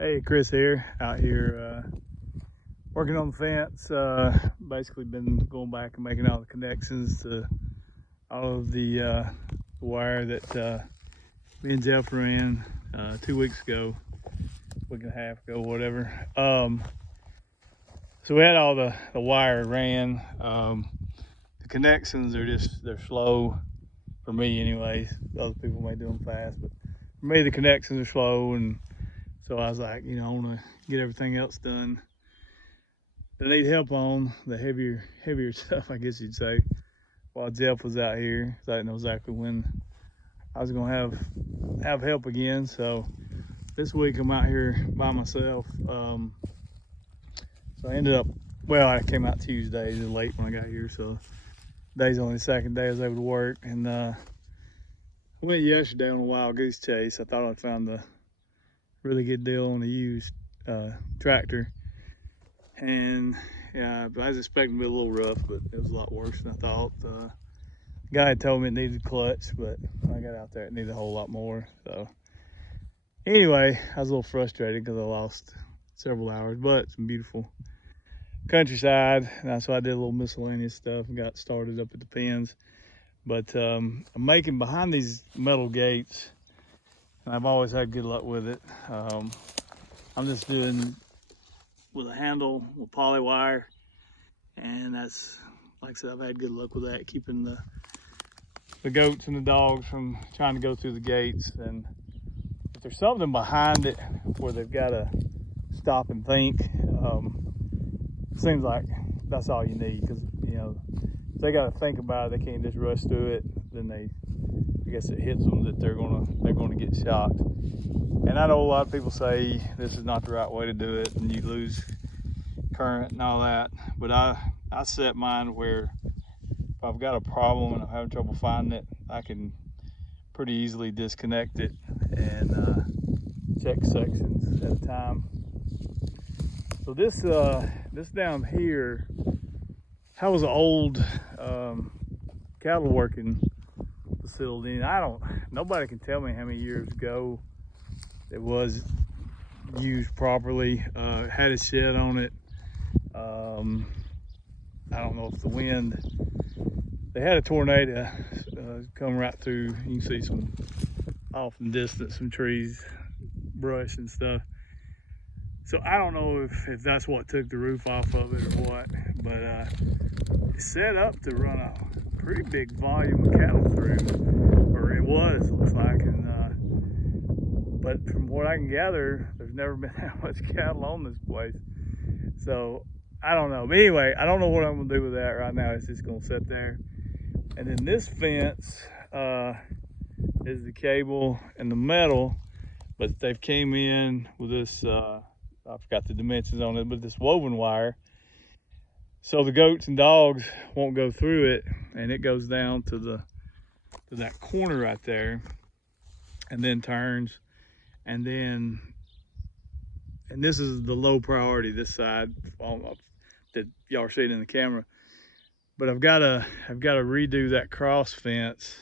Hey, Chris here, out here working on the fence. Basically been going back and making all the connections to all of the wire that me and Jeff ran 2 weeks ago, week and a half ago, whatever. So we had all the wire ran. The connections are they're slow for me anyways. Other people may do them fast, but for me the connections are slow, and so I was like, I want to get everything else done that I need help on, the heavier stuff, I guess you'd say, while Jeff was out here. So I didn't know exactly when I was gonna have help again. So this week I'm out here by myself. So I ended up, well, I came out Tuesday, it was late when I got here, so today's only the second day I was able to work. And I went yesterday on a wild goose chase. I thought I found a really good deal on a used tractor, and yeah, I was expecting to be a little rough, but it was a lot worse than I thought. The guy had told me it needed a clutch, but when I got out there, it needed a whole lot more. So anyway, I was a little frustrated because I lost several hours, but some beautiful countryside. And so I did a little miscellaneous stuff and got started up at the pens. But I'm making behind these metal gates, and I've always had good luck with it. I'm just doing with a handle with poly wire, and that's, like I said, I've had good luck with that, keeping the goats and the dogs from trying to go through the gates. And if there's something behind it where they've got to stop and think, it seems like that's all you need, because if they got to think about it, they can't just rush through it. Then I guess it hits them that they're gonna get shocked. And I know a lot of people say this is not the right way to do it, and you lose current and all that. But I set mine where if I've got a problem and I'm having trouble finding it, I can pretty easily disconnect it and check sections at a time. So this down here, that was an old cattle working facility. And nobody can tell me how many years ago it was used properly. It had a shed on it. I don't know if the wind, they had a tornado come right through. You can see some off in the distance, some trees, brush and stuff. So I don't know if that's what took the roof off of it or what, but it's set up to run a pretty big volume of cattle through, or it was, looks like. And but from what I can gather, there's never been that much cattle on this place. So I don't know. But anyway, I don't know what I'm gonna do with that right now. It's just gonna sit there. And then this fence is the cable and the metal, but they've came in with this, I forgot the dimensions on it, but this woven wire. So the goats and dogs won't go through it, and it goes down to that corner right there, and then turns, and this is the low priority, this side that y'all are seeing in the camera. But I've got to redo that cross fence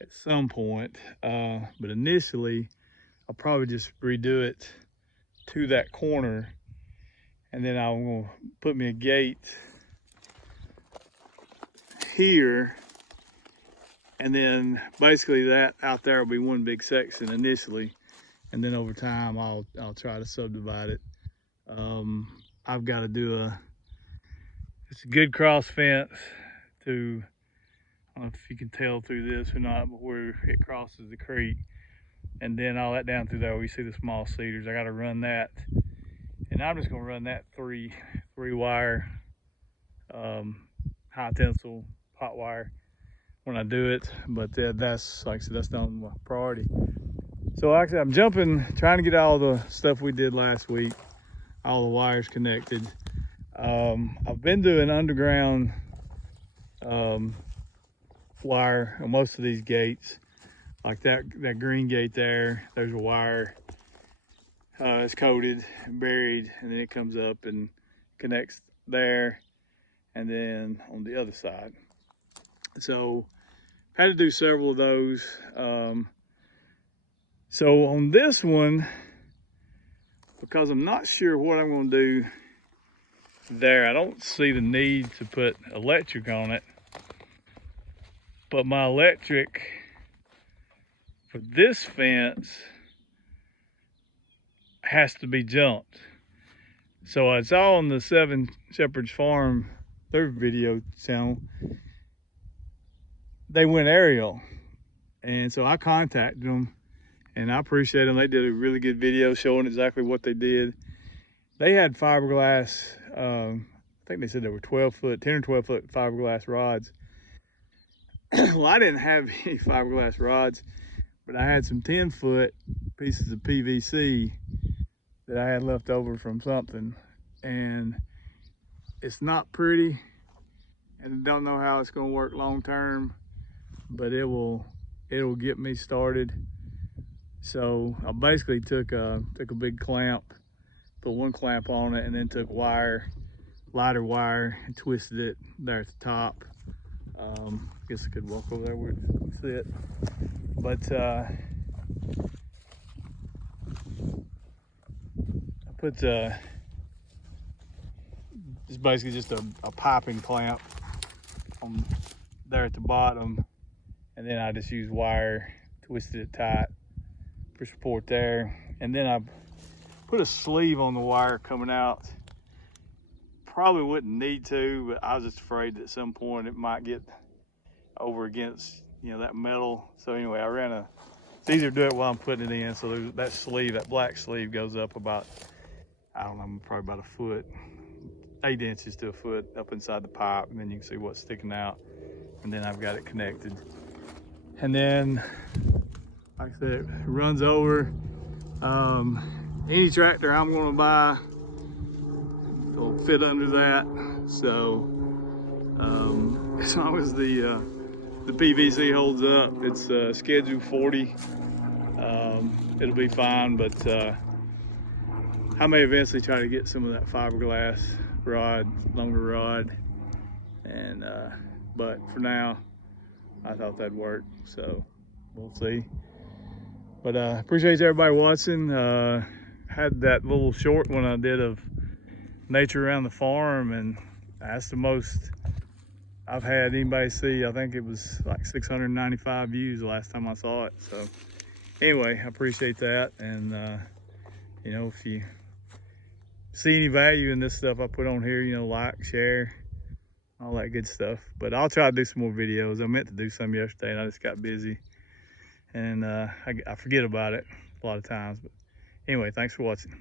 at some point. But initially, I'll probably just redo it to that corner, and then I'm gonna put me a gate here, and then basically that out there will be one big section initially, and then over time I'll try to subdivide it. I've got to do it's a good cross fence to, I don't know if you can tell through this or not, but where it crosses the creek, and then all that down through there where you see the small cedars, I got to run that. And I'm just gonna run that three wire high tensile hot wire when I do it. But that's, like I said, that's not my priority. So actually I'm trying to get all the stuff we did last week, all the wires connected. I've been doing underground wire on most of these gates, like that green gate there. There's a wire. It's coated and buried, and then it comes up and connects there, and then on the other side. So had to do several of those. So on this one, because I'm not sure what I'm going to do there. I don't see the need to put electric on it, but my electric for this fence has to be jumped. So I saw on the Seven Shepherds Farm, their video channel, they went aerial. And so I contacted them, and I appreciate them. They did a really good video showing exactly what they did. They had fiberglass, I think they said they were 10 or 12 foot fiberglass rods. Well, I didn't have any fiberglass rods, but I had some 10-foot pieces of PVC that I had left over from something, and it's not pretty, and I don't know how it's going to work long term, but it'll get me started. So I basically took a big clamp, put one clamp on it, and then took lighter wire, and twisted it there at the top. I guess I could walk over there where it sit, but I put it's basically just a piping clamp on there at the bottom, and then I just used wire, twisted it tight for support there, and then I put a sleeve on the wire coming out. Probably wouldn't need to, but I was just afraid that at some point it might get over against, you know, that metal. So anyway, I ran it's easier to do it while I'm putting it in. So that sleeve, that black sleeve, goes up about, I don't know, probably about a foot, 8 inches to a foot up inside the pipe, and then you can see what's sticking out. And then I've got it connected. And then, like I said, it runs over. Any tractor I'm gonna buy will fit under that. So as long as the PVC holds up, it's schedule 40. It'll be fine, but I may eventually try to get some of that fiberglass rod, longer rod, and but for now, I thought that'd work. So we'll see. But appreciate everybody watching. Had that little short one I did of nature around the farm, and that's the most I've had anybody see. I think it was like 695 views the last time I saw it. So anyway, I appreciate that. And you know, if you see any value in this stuff I put on here, you know, like, share, all that good stuff. But I'll try to do some more videos. I meant to do some yesterday and I just got busy, and I forget about it a lot of times. But anyway, thanks for watching.